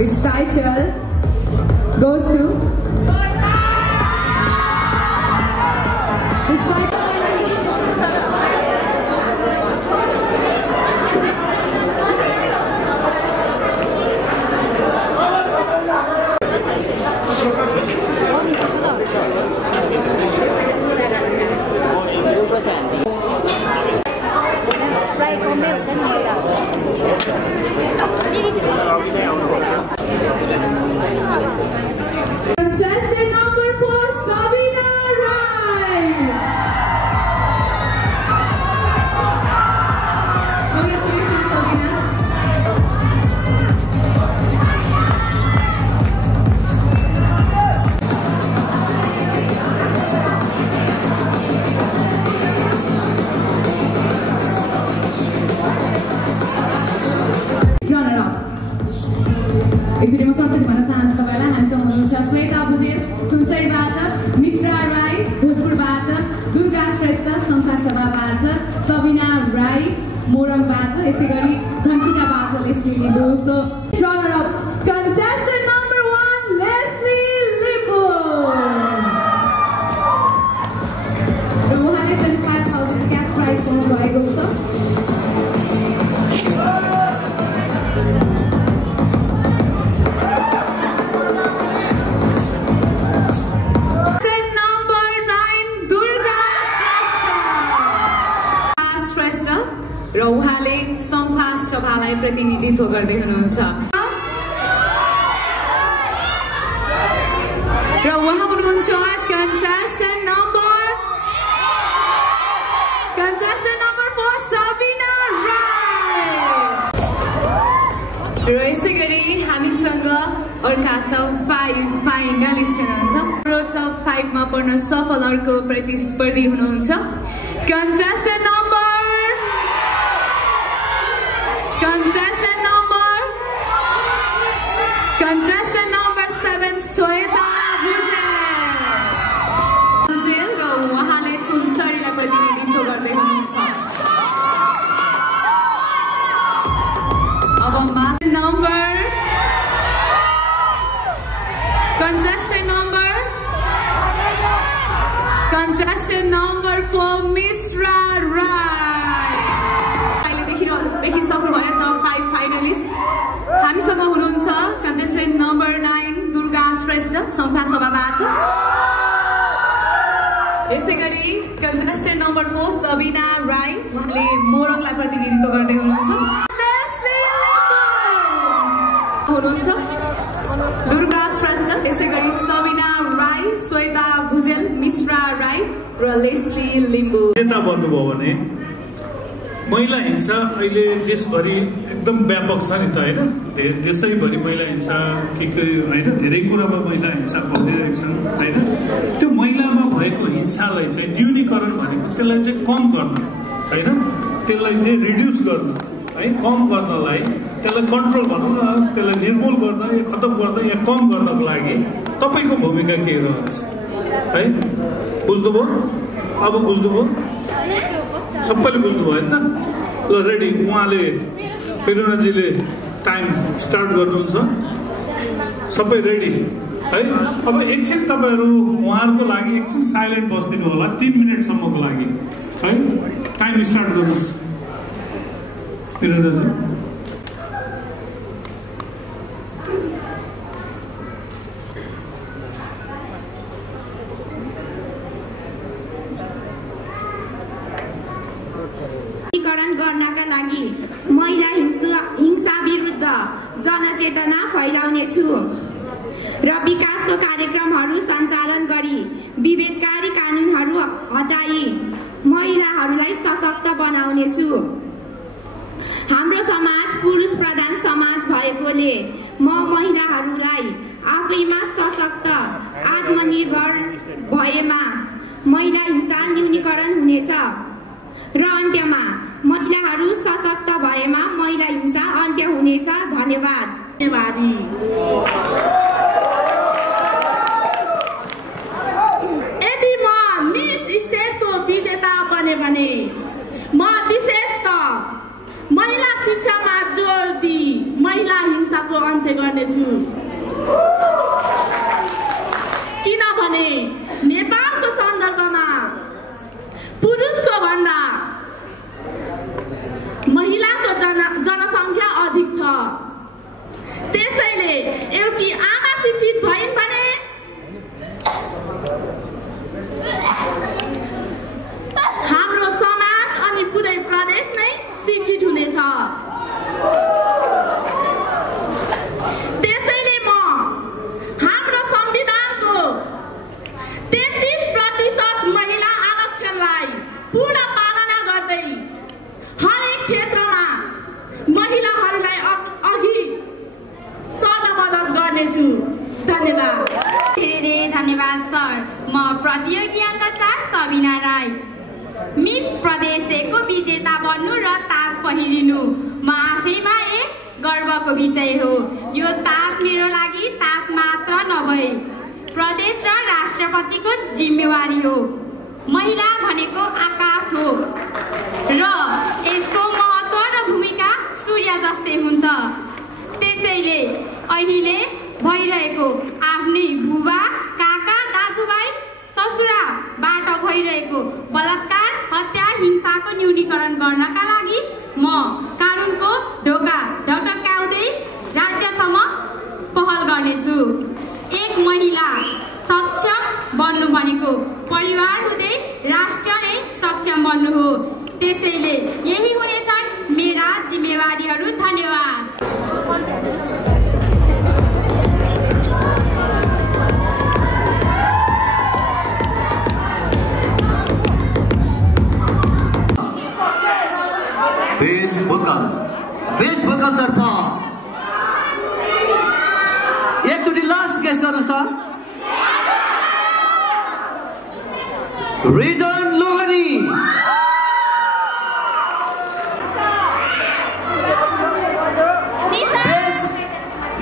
Its title goes to contestant number 4, Sabina Rai. Congratulations, Sabina. Runner-up. एकचोटि म सबैले भन्न चाहन्छु तपाईलाई हामीसँग हुनुहुन्छ श्वेता भुजेल सुनसरीबाट, मिश्रा राई भोजपुरबाट, दुर्गा श्रेष्ठ संस्थासभाबाट, सबिना राई मोरङबाट, यसै गरी धनकुटाबाट Leslie Limbu. So runner up contestant number 1 Leslie Limbu. र उहाँले 25,000 क्याश प्राइज पाउनु भएको छ। र उहाँले संघ सभालाई प्रतिनिधित्व गर्दै हुनुहुन्छ र उहाँ हुनुहुन्छ contestant number 4 Sabina Rai। र यसै गरी हामीसँग अर्का टप 5 फाइनलिस्ट हुनुहुन्छ र टप 5 मा पर्न सफल अर्को प्रतिस्पर्धी हुनुहुन्छ contestant number 7 श्वेता भुजेल र उहाँले सुनसरीलाई प्रतिनिधित्व गर्दै हुनुहुन्छ। अब contestant number 4 मिश्रा राई। अहिले देखिसक्नुभयो टप 5 फाइनलिस्ट। हामीसँग हुनुहुन्छ contestant number 9 दुर्गा श्रेष्ठ संस्थासभाबाट, यसै गरी contestant number 4 सबिना राई उहाँले मोरङलाई प्रतिनिधित्व गर्दै हुनुहुन्छ। हुनुहुन्छ दुर्गा श्रेष्ठ, यसै गरी सबिना राई, श्वेता भुजेल, मिश्रा राई र लेस्ली लिम्बू। नेता बन्नुभयो भने महिला हिंसा अहिले देशभरि एकदम व्यापक छ नि त हैन, देशैभरि महिला हिंसा के हैन, धेरै कुरामा महिला हिंसा भइरहेको छ हैन। त्यो महिलामा भएको हिंसालाई चाहिँ न्यूनीकरण भनेको त्यसलाई चाहिँ कम गर्न हैन, त्यसलाई चाहिँ रिड्युस गर्न है, कम गर्नलाई, त्यसलाई कन्ट्रोल भनौँ न, त्यसलाई निर्मूल गर्न या खतम गर्न या कम गर्नको लागि तपाईको भूमिका के रहन्छ है? बुझ्नुभयो? अब बुझ्नुभयो? सबैले बुझ्नुभयो नि त? ल रेडी, उहाँले प्रेरणाजीले टाइम स्टार्ट गर्नुहुन्छ, सबै रेडी है? अब एकछिन तपाईहरु उहाँहरुको लागि एकछिन साइलेन्ट बस्दिनु होला 3 मिनेटसम्मको लागि है। टाइम स्टार्ट गर्नुस् प्रेरणाजी। गर्नका लागि महिला हिंसा विरुद्ध जनचेतना फैलाउने छु र विकासको कार्यक्रमहरू सञ्चालन गरी विभेदकारी कानुनहरू हटाई महिलाहरूलाई सशक्त बनाउने छु। हाम्रो समाज पुरुष प्रधान समाज भएकोले म महिलाहरूलाई आफैमा सशक्त आत्मनिर्भर भएमा महिला हिंसा न्यूनीकरण हुनेछ र अन्त्यमा महिलाहरू सशक्त भएमा महिला हिंसा अन्त्य हुनेछ। धन्यवाद। यदि म मिस स्टेटको विजेता बने भने म विशेषतः महिला शिक्षामा जोड दिई महिला हिंसाको अन्त्य गर्नेछु। धन्यवाद सर। म प्रतियोगी अङ्क 4 सबिना राई। मिस प्रदेश को विजेता बन्नु र ताज पहिरिनु म आफैमा एक गर्वको विषय हो। यो ताज मेरो लागि ताज मात्र नभए प्रदेश र राष्ट्रपतिको जिम्मेवारी हो। महिला भनेको आकाश हो र यसको महत्त्व र भूमिका सूर्य जस्तै हुन्छ। त्यसैले अहिले भइरहेको आफ्नै बुबा, काका, दाजुभाइ, ससुराबाट भइरहेको बलात्कार, हत्या, हिंसाको न्यूनीकरण गर्नका लागि म कानुनको ढोका ढकढक्याउँदै राज्यसम्म पहल गर्नेछु। एक महिला सक्षम बन्नु भनेको परिवार हुँदै राष्ट्र नै सक्षम बन्नु हो। त्यसैले यही हुनेछन् मेरा जिम्मेवारीहरू। धन्यवाद। बेस्ट भोकल तर्फ एकचोटि लास्ट गेस गर्नुहोस् त। Rijan Lohani. Best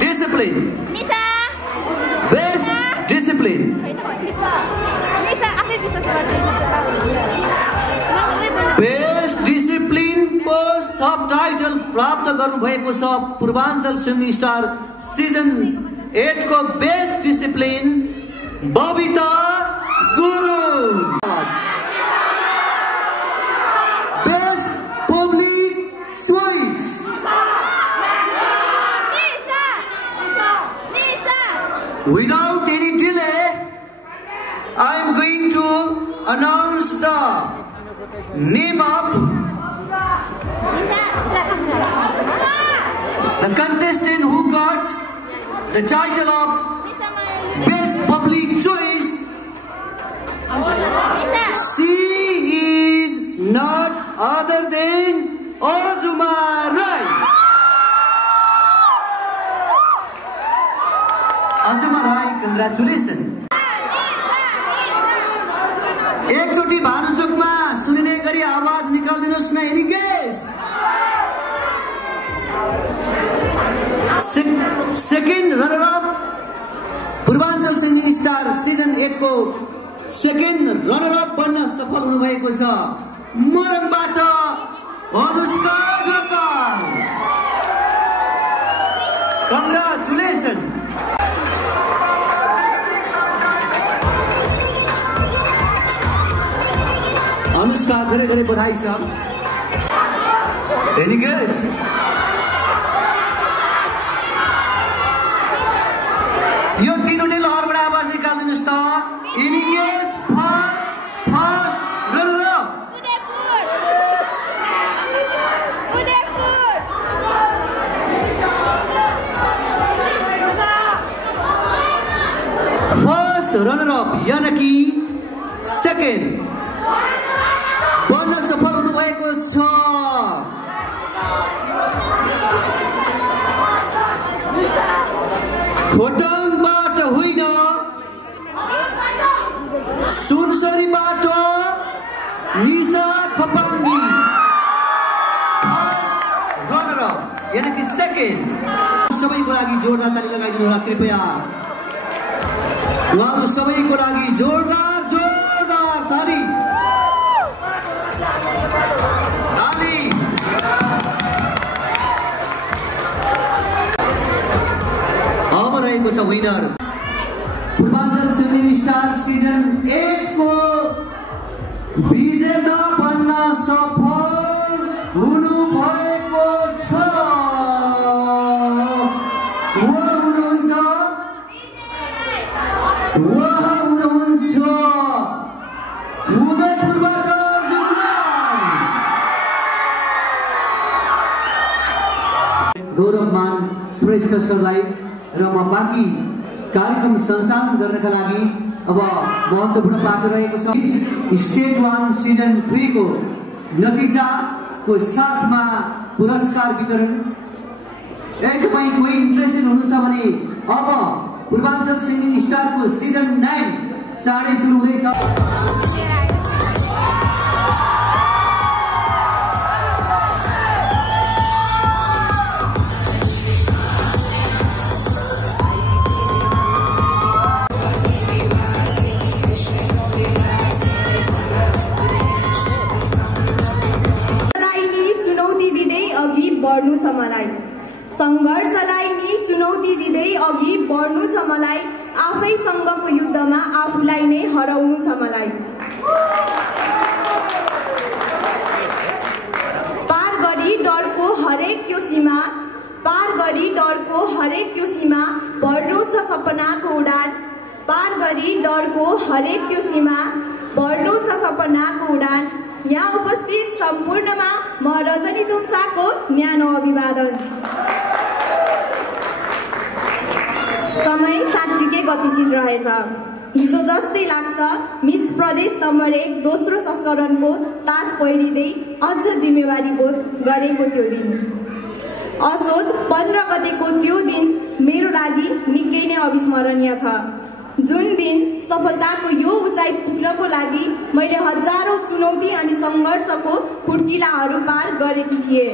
discipline. Best discipline. Best discipline को सब टाइटल प्राप्त गर्नुभएको छ पूर्वाञ्चल सिङ्गिङ स्टार सिजन 8 को best discipline Babita Gurung. Best public choice without any delay I am going to announce the name of the contestant who got the title of Best Public Choice. She is not other than Azuma Rai. Azuma Rai, congratulations. एकचोटि भानुचोकमा सुनिने गरी आवाज निकाल्दिनुहोस् न। Any guess? Second runner up Purvanchal singing star season 8 को second runner up बन्न सफल हुनुभएको छ मोरङबाट अनुष्का ढकाल। कङ्ग्रेचुलेसन। अनुष्का धेरै धेरै बधाई छ। Any guess? यो तीनवटै लहरबाट आवाज निकाल्दिनुहोस् त। Any guess for first runner up? First runner up यानी कि सेकेन्ड बन्न सफल हुनुभएको छ खोटाङबाट होइन सुनसरीबाट Nisha Khapangi. First runner up यानी कि सेकेन्ड। सबैको लागि जोरदार ताली लगाइदिनु होला कृपया। उहाँहरू सबैको लागि जोरदार जोरदार ताली। अब रहेको छ winner Purwanchal singing star season 8 को विजेता बन्न सफल हुनुभएको छ। उहाँ हुनुहुन्छ उदयपुरबाट गौरवमान श्रेष्ठ सरलाई र म बाँकी कार्यक्रम सञ्चालन गर्नका लागि अब महत्त्वपूर्ण पात्र रहेको छ स्टेट 1 सिजन 3 को नतिजाको साथमा पुरस्कार वितरण। तपाईँ कोही इन्ट्रेस्टेड हुनुहुन्छ भने अब पूर्वाञ्चल सिङ्गिङ स्टारको सिजन 9 चाँडै सुरु हुँदैछ। बढ्नु छ मलाई संघर्षलाई नि चुनौती दिँदै अघि बढ्नु छ मलाई आफैसँगको युद्धमा आफूलाई नै हराउनु छ मलाई पार गरी डरको हरेक त्यो सीमा पार गरी डरको हरेक त्यो सीमा बढ्नु छ सपनाको उडान पार गरी डरको हरेक त्यो सीमा बढ्नु छ सपनाको उडान यहाँ उपस्थित सम्पूर्णमा म रजनी धुम्साको न्यानो अभिवादन। समय साँच्चीकै गतिशील रहेछ। हिजो जस्तै लाग्छ मिस प्रदेश नम्बर 1 दोस्रो संस्करणको ताज पहिरिँदै अझ जिम्मेवारी बोध गरेको त्यो दिन असोज 15 गतेको त्यो दिन मेरो लागि निकै नै अविस्मरणीय छ। जुन दिन सफलताको यो उचाइ पुग्नको लागि मैले हजारौं चुनौती अनि संघर्षको खुड्किलाहरू पार गरेकी थिए।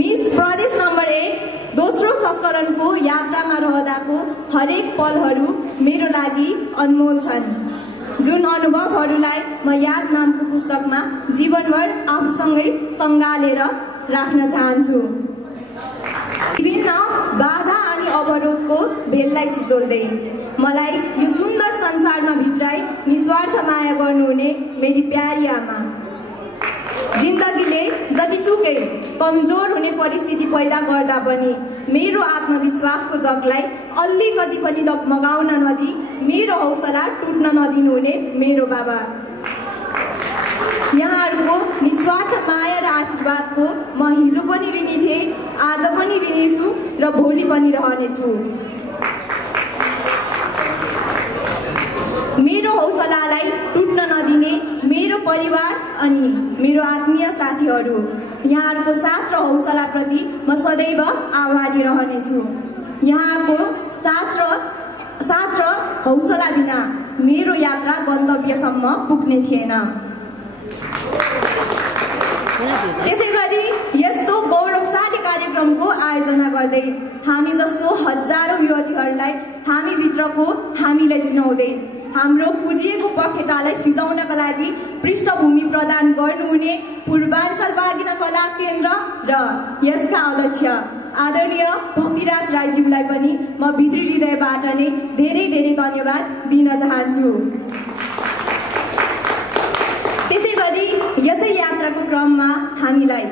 मिस प्रदेश नम्बर 1 दोस्रो संस्करणको यात्रामा रहँदाको हरेक पलहरू मेरो लागि अनमोल छन्। जुन अनुभवहरूलाई म याद नामको पुस्तकमा जीवनभर आफूसँगै सँगालेर राख्न चाहन्छु। विभिन्न बाधा अनि अवरोधको भेललाई छिचोल्दै मलाई यो सुन्दर संसारमा भित्राई निस्वार्थ माया गर्नुहुने मेरी प्यारी आमा जिन्दगीले जतिसुकै कमजोर हुने परिस्थिति पैदा गर्दा पनि मेरो आत्मविश्वासको जगलाई अलिकति पनि डगमगाउन नदी मेरो हौसला टुट्न नदिनुहुने मेरो बाबा यहाँहरूको निस्वार्थ माया र आशीर्वादको म हिजो पनि ऋणी थिएँ आज पनि ऋणी छु र भोलि पनि रहनेछु। मेरो हौसलालाई टुट्न नदिने मेरो परिवार अनि मेरो आत्मीय साथीहरू यहाँहरूको साथ र हौसलाप्रति म सदैव आभारी रहनेछु। यहाँको साथ र हौसला बिना मेरो यात्रा गन्तव्यसम्म पुग्ने थिएन। त्यसैगरी यस्तो गौरवशाली कार्यक्रमको आयोजना गर्दै हामी जस्तो हजारौं युवतीहरूलाई हामी भित्रको हामीलाई चिनाउँदै हाम्रो पुजिएको पखेटालाई फिजाउनका लागि पृष्ठभूमि प्रदान गर्नुहुने पूर्वाञ्चल बागिना कला केन्द्र र यसका अध्यक्ष आदरणीय भक्तिराज राईज्यूलाई पनि म भित्री हृदयबाट नै धेरै धेरै धन्यवाद दिन चाहन्छु। त्यसैगरी यसै यात्राको क्रममा हामीलाई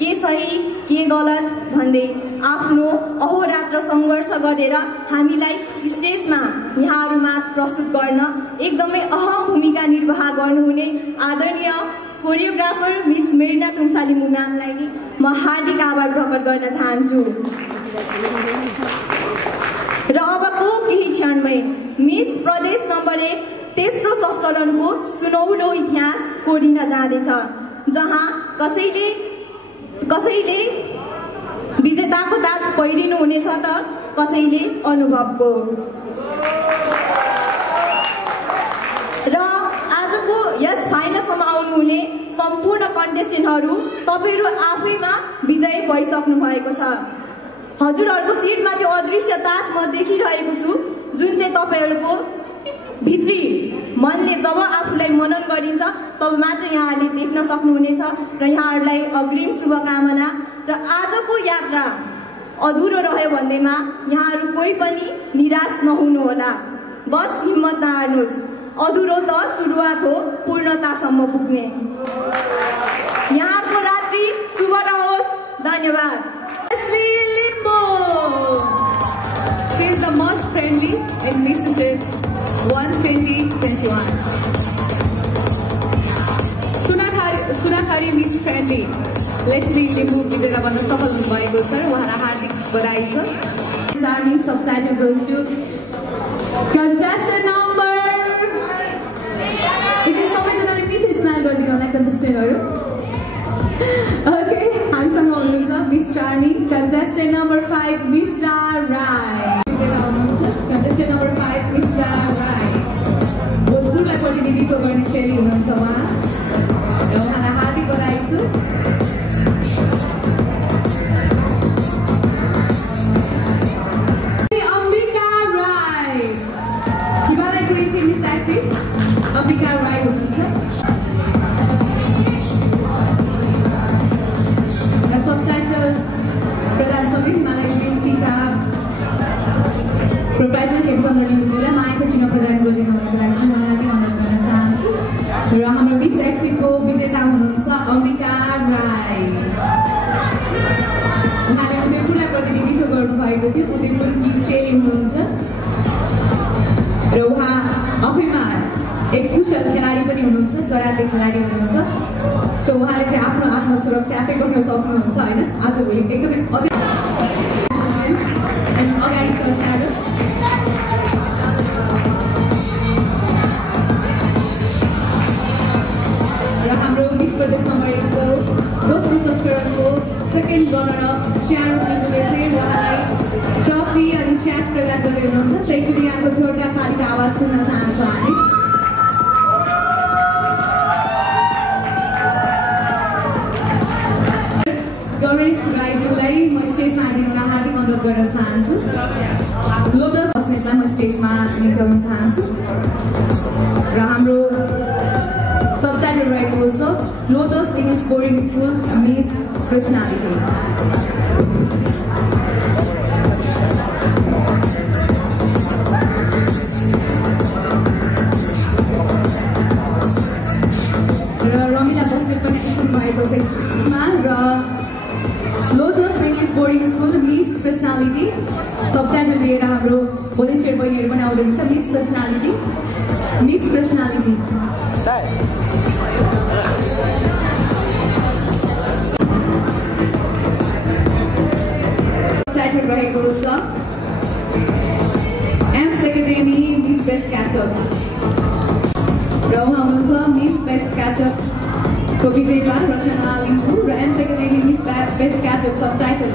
के सही के गलत भन्दै आफ्नो अहोरात्र सङ्घर्ष गरेर हामीलाई स्टेजमा यहाँहरूमाझ प्रस्तुत गर्न एकदमै अहम भूमिका निर्वाह गर्नुहुने आदरणीय कोरियोग्राफर मिस मेरिना तुङसालिमु म्यामलाई नि म हार्दिक आभार प्रकट गर्न चाहन्छु। र अबको केही क्षणमै मिस प्रदेश नम्बर 1 तेस्रो संस्करणको सुनौलो इतिहास कोरिन जाँदैछ जहाँ कसैले विजेताको ताज पहिरिनु हुनेछ त कसैले अनुभवको। र आजको यस फाइनलसम्म आउनुहुने सम्पूर्ण कन्टेस्टेन्टहरू तपाईहरू आफैमा विजयी भइसक्नु भएको छ। हजुरहरूको सिटमा त्यो अदृश्य ताज म देखिरहेको छु जुन चाहिँ तपाईहरूको भित्री मनले जब आफूलाई मनन गरिन्छ तब मात्र यहाँहरूले देख्न सक्नुहुनेछ र यहाँहरूलाई अग्रिम शुभकामना। र आजको यात्रा अधुरो रह्यो भन्दैमा यहाँहरू कोही पनि निराश नहुनुहोला। बस हिम्मत नहार्नुहोस्, अधुरो त सुरुवात हो पूर्णतासम्म पुग्ने। यहाँको रात्रि शुभ रहोस्। धन्यवाद। She is the most friendly in Mississippi 12021. Sunakhari miss friendly Leslie Limbu विजेता बन्न सफल हुनुभएको छ। उहाँलाई हार्दिक बधाई छ। Charming subtitle goes to contestant number. एकचोटि सबैजनाले पछि स्माइल गरिदिनु होला कन्टेस्टेन्टहरू। ओके, हामीसँग हुनुहुन्छ miss charming contestant number 5 Mishra Rai. Contestant number 5 Mishra Rai. गर्नुभएको थियो उदयपुर चेली हुनुहुन्छ र उहाँ आफैमा एक कुशल खेलाडी पनि हुनुहुन्छ कराटे खेलाडी हुनुहुन्छ सो उहाँले चाहिँ आफ्नो आत्मसुरक्षा आफै गर्न सक्नुहुन्छ होइन आजभोलि एकदमै अगाडि सर्नु र हाम्रो मिस प्रदेश नम्बर 1 को दोस्रो संस्करणको सेकेन्ड रनर अप श्यारो लिम्बुले चाहिँ उहाँलाई ट्रफी अनि स्यास प्रदान गर्दै हुनुहुन्छ एकचोटि यहाँको जोरदार तालीको आवाज सुन्न चाहन्छौँ हामी गणेश राईज्यूलाई म स्टेजमा आइदिनुलाई हार्दिक अनुरोध गर्न चाहन्छु लोटस बस्नेतलाई म स्टेजमा निम्त्याउन चाहन्छु र हाम्रो सबटाइटल रहेको छ lotus English boarding school miss personality र रमिला बस्नेत पनि सुन्नु भएको छ यसमा र lotus English boarding school miss personality subtitle लिएर हाम्रो भोलिन्टियर बहिनीहरू पनि आउँदै हुन्छ मिस पर्सनालिटी टाइटल रहेको छ AIIMS academy miss best catch up र उहाँ हुनुहुन्छ मिस बेस्ट क्याचअपको विजेता रचना लिम्बू र AIIMS academy miss best catch up subtitle